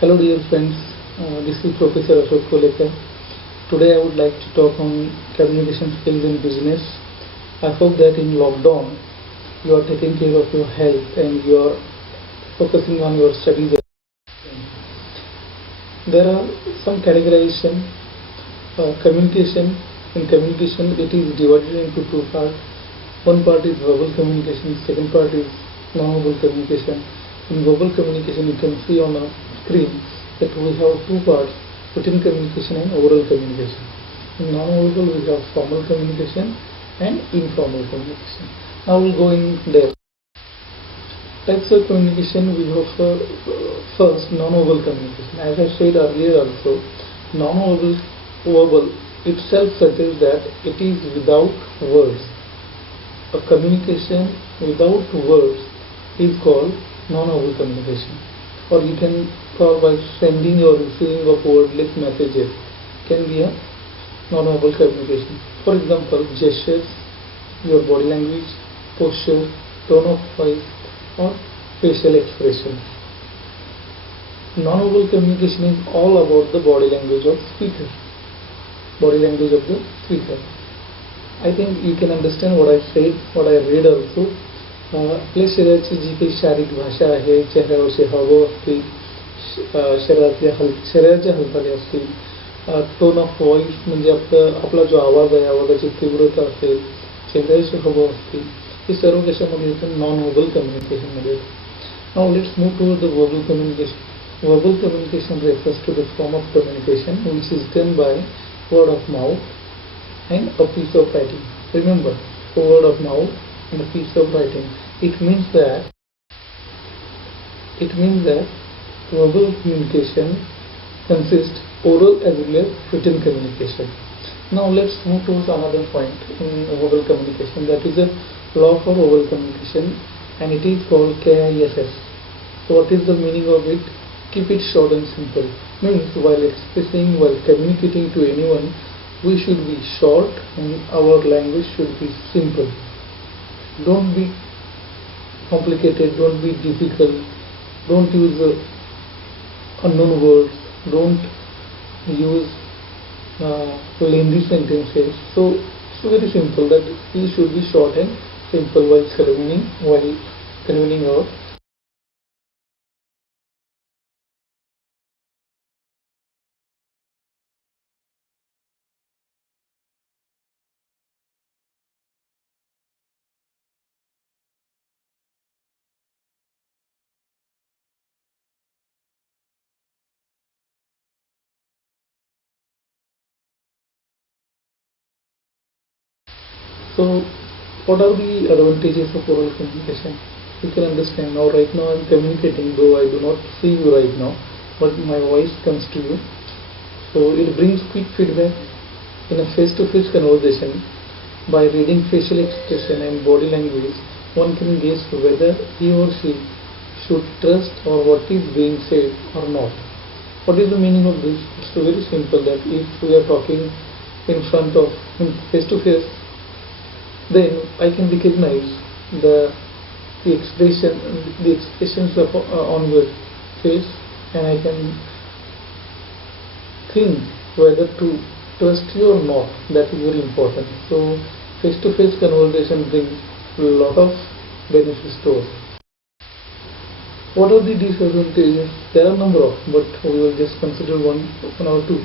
Hello dear friends, this is Professor Ashok Kolekar. Today I would like to talk on communication skills in business. I hope that in lockdown you are taking care of your health and you are focusing on your studies. There are some categorization. Communication. In communication it is divided into two parts. One part is verbal communication, second part is non-verbal communication. In verbal communication you can see on a screen that we have two parts, written communication and oral communication. In non-verbal we have formal communication and informal communication. Now we'll go in depth. Types of communication we have first non-verbal communication. As I said earlier also, non-verbal itself suggests that it is without words. A communication without words is called non-verbal communication, or you can call by sending or receiving of wordless messages can be a non-verbal communication. For example, gestures, your body language, posture, tone of voice, or facial expressions. Non-verbal communication is all about the body language of speaker. Body language of the speaker. I think you can understand what I said, what I read also. आपल्या शरीराची जी काही शारीरिक भाषा आहे, चेहऱ्यावरचे हावभाव असतील, शरीराच्या हालचाली असतील, टोन ऑफ व्हॉइस म्हणजे आपला जो आवाज आहे, आवाजाची तीव्रता असेल, चेहऱ्याचे हावभाव असतील, हे सर्व कशामध्ये येतं? नॉन व्हर्बल कम्युनिकेशनमध्ये येतं. Now let's move toward the verbal communication. Verbal communication refers to the form of communication which is done by word of mouth and a piece of writing. Remember, word of mouth and a piece of writing. It means that verbal communication consists oral as well as written communication. Now let's move to another point in verbal communication, that is a law for verbal communication, and it is called KISS. So what is the meaning of it? Keep it short and simple. Means while expressing, while communicating to anyone, we should be short and our language should be simple. Don't be complicated, don't be difficult, don't use unknown words, don't use lengthy sentences. So it's very simple that we should be short and simple while convening our. So what are the advantages of oral communication? You can understand now. Right now I am communicating, though I do not see you right now, but my voice comes to you. So it brings quick feedback. In a face-to-face conversation, by reading facial expression and body language, one can guess whether he or she should trust or what is being said or not. What is the meaning of this? It's very simple, that if we are talking in front of face-to-face, then I can recognize the expressions on your face, and I can think whether to trust you or not. That is very important. So face-to-face conversation brings a lot of benefits to us. What are the disadvantages? There are a number of, but we will just consider one or two.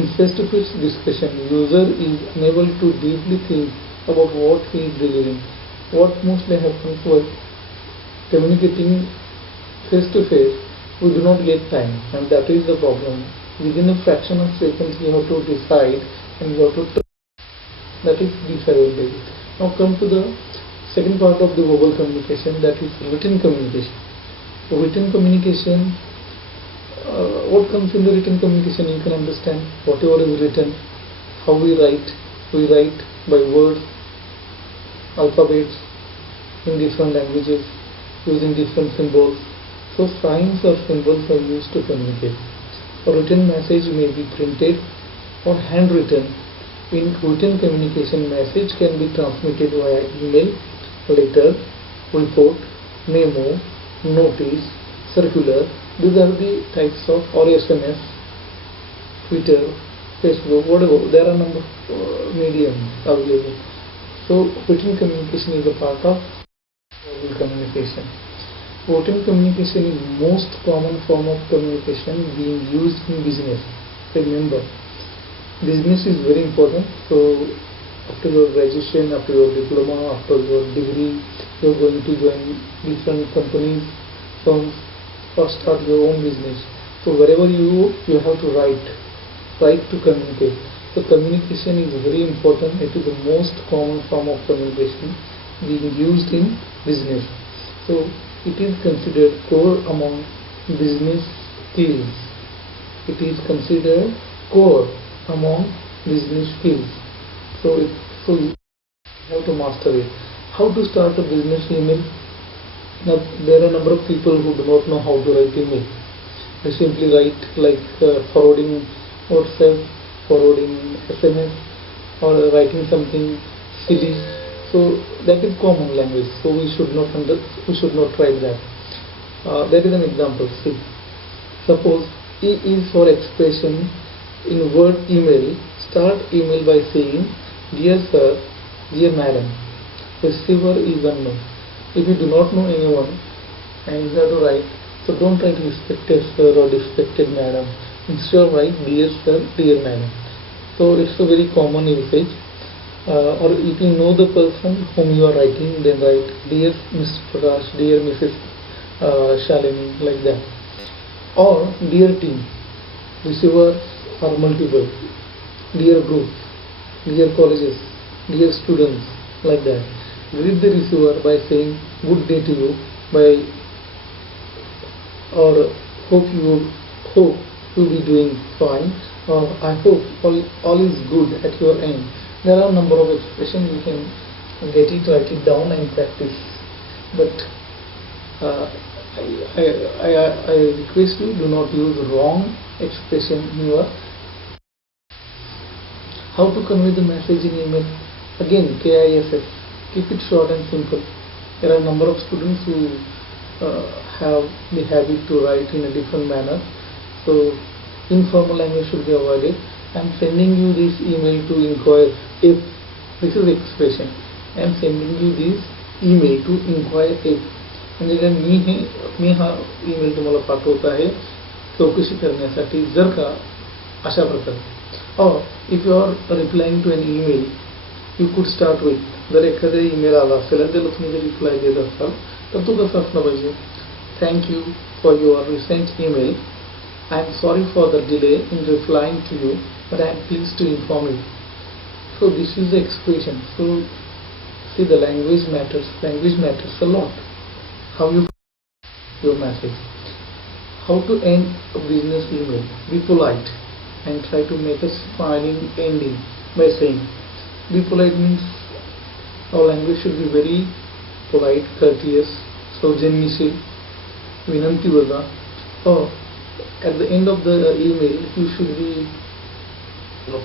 In face-to-face discussion, user is unable to deeply think about what he is delivering. What mostly happens while communicating face-to-face, we do not get time, and that is the problem. Within a fraction of seconds you have to decide and you have to that is disadvantage. Now come to the second part of the verbal communication, that is written communication. Written communication, what comes in the written communication? You can understand whatever is written, how we write by words, alphabets in different languages, using different symbols. So signs or symbols are used to communicate. A written message may be printed or handwritten. In written communication, message can be transmitted via email, letter, report, memo, notice, circular, These are the types of, or SMS, Twitter, Facebook, whatever. There are number of mediums available. So written communication is a part of verbal communication. Written communication is most common form of communication being used in business. Remember, business is very important. So after your graduation, after your diploma, after your degree, you are going to join different companies, firms, or start your own business. So wherever you go, you have to write to communicate. So communication is very important. It is the most common form of communication being used in business. So it is considered core among business skills. It is considered core among business skills. So you have to master it. How to start a business email? Now there are a number of people who do not know how to write email. They simply write like forwarding WhatsApp, forwarding SMS, or writing something silly. So that is common language. So we should not try that. That is an example. See, suppose E is for expression in word email. Start email by saying, "Dear sir, dear madam." Receiver is unknown. If you do not know anyone and you have to write, so don't write respected sir or respected madam. Instead write dear sir, dear madam. So it's a very common usage. Or if you know the person whom you are writing, then write dear Mr. Prakash, dear Mrs. Shalini, like that. Or dear team. Receivers are multiple. Dear group, dear colleges, dear students, like that. Greet the receiver by saying good day to you, by or hope you will be doing fine, or I hope all is good at your end. There are a number of expressions. You can get it, write it down and practice. But I request you, do not use wrong expression in your. How to convey the message in email? Again, KISS. Keep it short and simple. There are a number of students who have the habit to write in a different manner. So informal language should be avoided. I am sending you this email to inquire if. This is expression. I am sending you this email to inquire if. म्हणजे मी हा email तुम्हाला पाठवत आहे चौकशी करण्यासाठी, जर का अशा प्रकारे. Or if you are replying to an email, you could start with, जर एखादा ईमेल आला असेल आणि त्याला तुम्ही रिप्लाय देत असाल तर तो कसा असला पाहिजे? Thank you for your recent email. I am sorry for the delay in replying to you, but I am pleased to inform you. So this is the expression. So see, the language matters. Language matters a lot. How you your message. How to end a business email? Be polite and try to make a smiling ending by saying. Be polite means our language should be very polite, courteous, सौजन्यशील, विनंतीवजा. Or at the end of the email you should be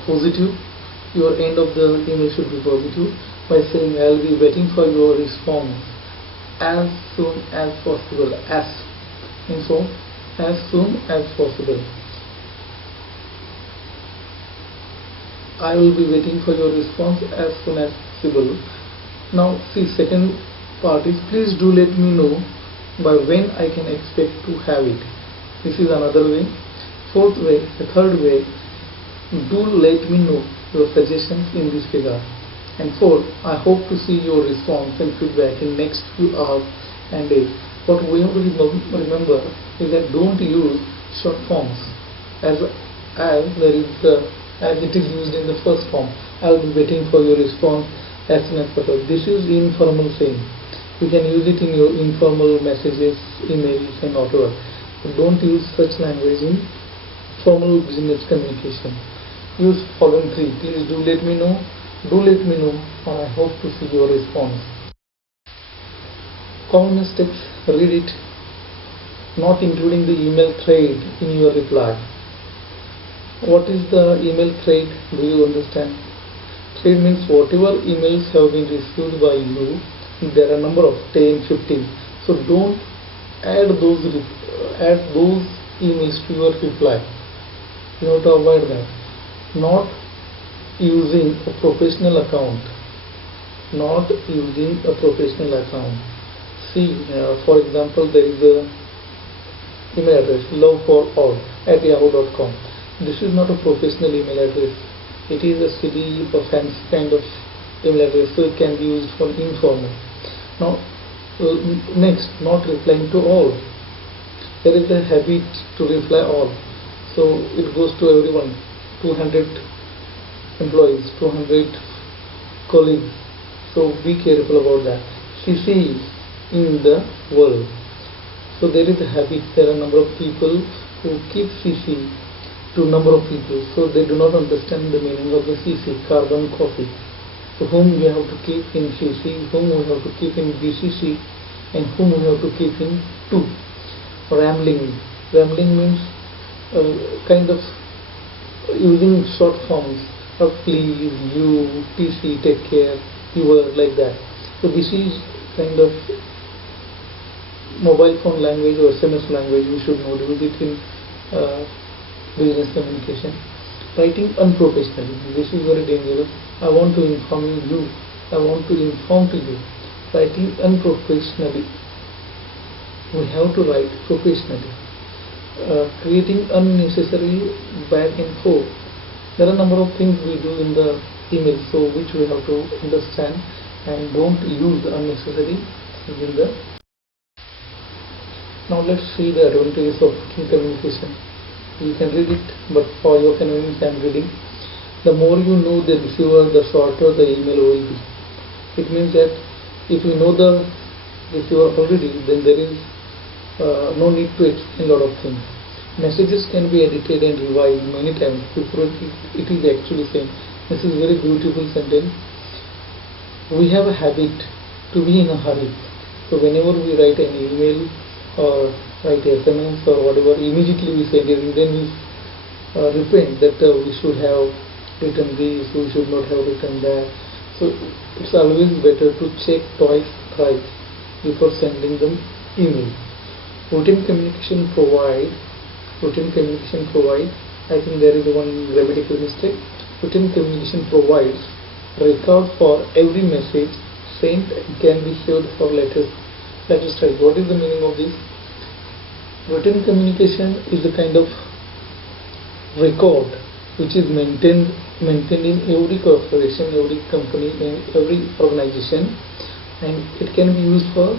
positive. Your end of the email should be positive by saying, I will be waiting for your response as soon as possible. As means so, as soon as possible. I will be waiting for your response as soon as possible. Now see, second part is, please do let me know by when I can expect to have it. This is another way. Fourth way, the third way, do let me know your suggestions in this regard. And fourth, I hope to see your response and feedback in next few hours and days. What we have to remember is that don't use short forms as there is as it is used in the first form. I will be waiting for your response as soon as possible. This is informal saying. You can use it in your informal messages, emails and whatever. But don't use such language in formal business communication. Use following three. Please do let me know, do let me know, and I hope to see your response. Common mistakes, read it, not including the email thread in your reply. What is the email thread? Do you understand? Thread means whatever emails have been received by you, there are a number of 10, 15. So don't add those emails to your reply. You have to avoid that. Not using a professional account. Not using a professional account. See, for example, there is a email address loveforall@yahoo.com. This is not a professional email address. It is a silly or fancy kind of email address, so it can be used for informal. Now, next, not replying to all. There is a habit to reply all, so it goes to everyone. 200 employees, 200 colleagues. So be careful about that. CC in the world. So there is a habit. There are a number of people who keep CC to number of people, so they do not understand the meaning of the CC, carbon copy. So whom we have to keep in CC, whom we have to keep in BCC, and whom we have to keep in 2. Rambling. Rambling means kind of using short forms of please, you, TC, take care, your, like that. So this is kind of mobile phone language or SMS language. We should not use it in business communication. Writing unprofessionally. This is very dangerous. I want to inform you. I want to inform to you. Writing unprofessionally. We have to write professionally. Creating unnecessary back and forth. There are a number of things we do in the email, so which we have to understand, and don't use unnecessary in the. Now let's see the advantages of written communication. You can read it, but for your convenience I am reading. The more you know the receiver, the shorter the email will be. It means that if you know the receiver already, then there is no need to explain a lot of things. Messages can be edited and revised many times before it is actually sent. This is very beautiful sentence. We have a habit to be in a hurry. So whenever we write an email or write SMS or whatever, immediately we send it, and then we repent that we should have written this, we should not have written that. So it's always better to check twice, thrice before sending them email. Written communication provide, I think there is one grammatical mistake. Written communication provides record for every message sent and can be saved for later time. What is the meaning of this? Written communication is a kind of record which is maintained in every corporation, every company, and every organization, and it can be used for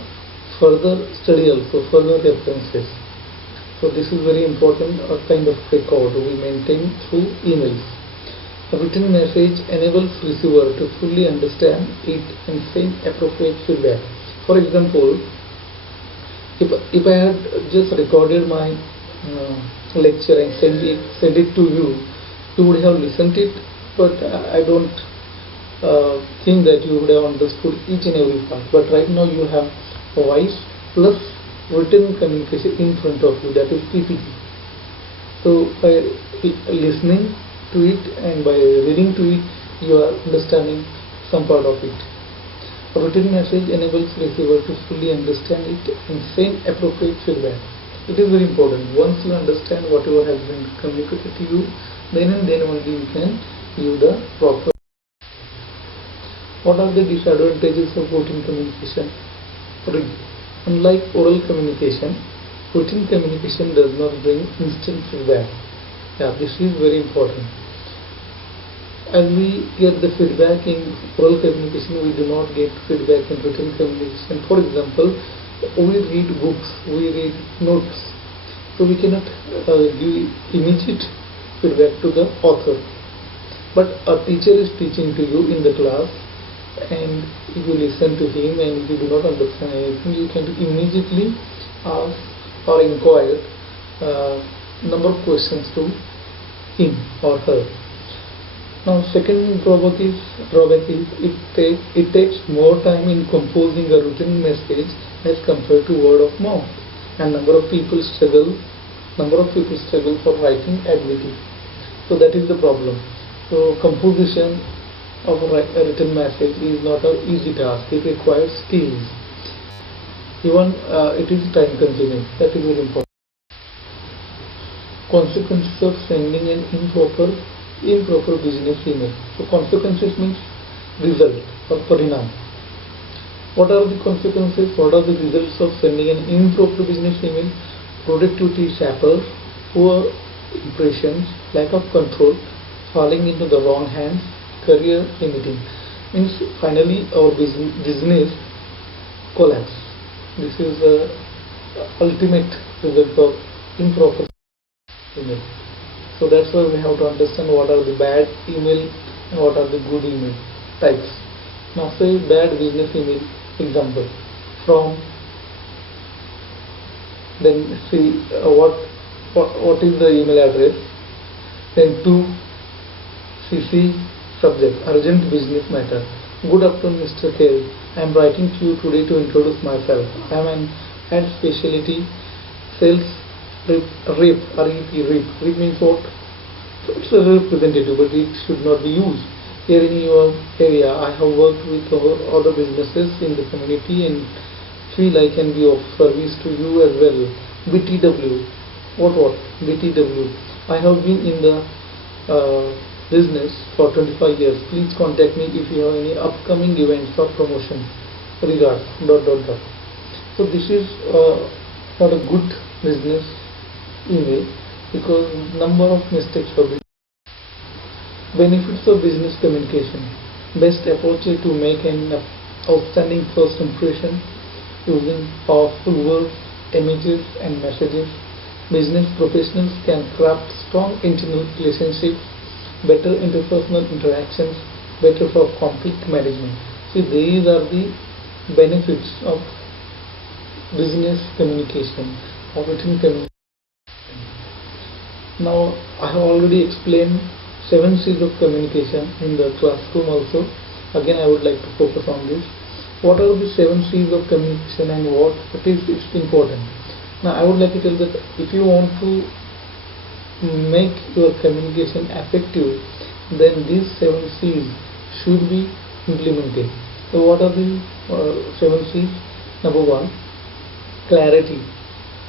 further study also, further references. So this is very important, a kind of record we maintain through emails. A written message enables receiver to fully understand it and send appropriate feedback. For example, if I had just recorded my lecture and send it to you, you would have listened it, but I don't think that you would have understood each and every part. But right now you have voice plus written communication in front of you, that is PPT. So by listening to it and by reading to it, you are understanding some part of it. A written message enables receiver to fully understand it and send appropriate feedback. It is very important. Once you understand whatever has been communicated to you, then and then only you can use the proper. What are the disadvantages of written communication? Unlike oral communication, written communication does not bring instant feedback. Yeah, this is very important. As we get the feedback in oral communication, we do not get feedback in written communication. For example, we read books, we read notes, so we cannot give immediate feedback to the author. But a teacher is teaching to you in the class, and if you listen to him and if you do not understand anything, you can immediately ask or inquire number of questions to him or her. Now, second drawback is it takes more time in composing a written message as compared to word of mouth, and number of people struggle for writing ability. So that is the problem. So composition of a written message is not an easy task. It requires skills. Even it is time consuming. That is very important. Consequences of sending an improper business email. So consequences means result or parinam. What are the consequences? What are the results of sending an improper business email? Productivity suffers, poor impressions, lack of control, falling into the wrong hands, career limiting. Means finally our business collapse. This is the ultimate result of improper email. So that's why we have to understand what are the bad email and what are the good email types. Now say bad business email example from, then see what is the email address, then to CC subject urgent business matter. Good afternoon Mr. K. I am writing to you today to introduce myself. I am an head specialty sales rep. Rep means what? So it's a representative, but it should not be used. Here in your area, I have worked with other businesses in the community and feel I can be of service to you as well. BTW. What? BTW. I have been in the business for 25 years. Please contact me if you have any upcoming events or promotions. Regards. ... So this is not a good business email because number of mistakes have been. Benefits of business communication. Best approach is to make an outstanding first impression using powerful words, images and messages. Business professionals can craft strong internal relationships, better interpersonal interactions, better for conflict management. See, these are the benefits of business communication or written communication. Now I have already explained 7 C's of communication in the classroom also. Again I would like to focus on this. What are the 7 C's of communication and what is its important? Now I would like to tell that if you want to make your communication effective, then these 7 C's should be implemented. So what are the 7 C's? Number 1, clarity.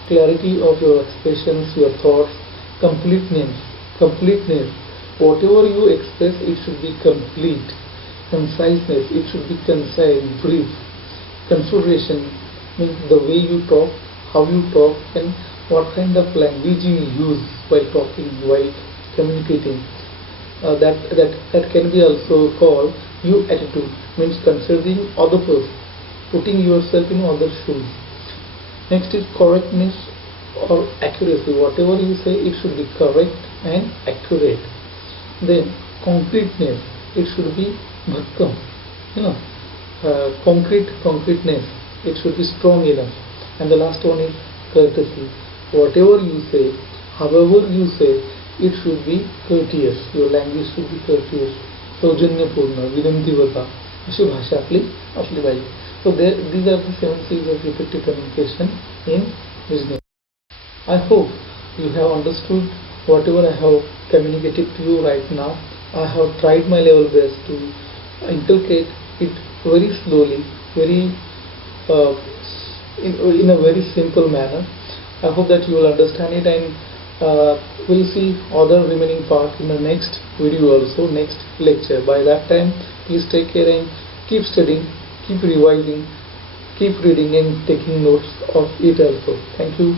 Clarity of your expressions, your thoughts. Completeness. Whatever you express, it should be complete. Conciseness, it should be concise, brief. Consideration means the way you talk, how you talk, and what kind of language you use while talking, while communicating. That can be also called you attitude, means considering other person, putting yourself in other shoes. Next is correctness or accuracy. Whatever you say, it should be correct and accurate. Then concreteness, it should be bhakkam, concreteness, it should be strong enough. And the last one is courtesy. Whatever you say, however you say, it should be courteous. Your language should be courteous. सौजन्यपूर्ण, विनम्तिवता अशी भाषा आपली पाहिजे. So these are the 7 C's of effective communication in business. I hope you have understood whatever I have communicated to you right now. I have tried my level best to inculcate it very slowly, in a very simple manner. I hope that you will understand it, and we'll see other remaining part in the next video also, next lecture. By that time, please take care and keep studying, keep revising, keep reading and taking notes of it also. Thank you.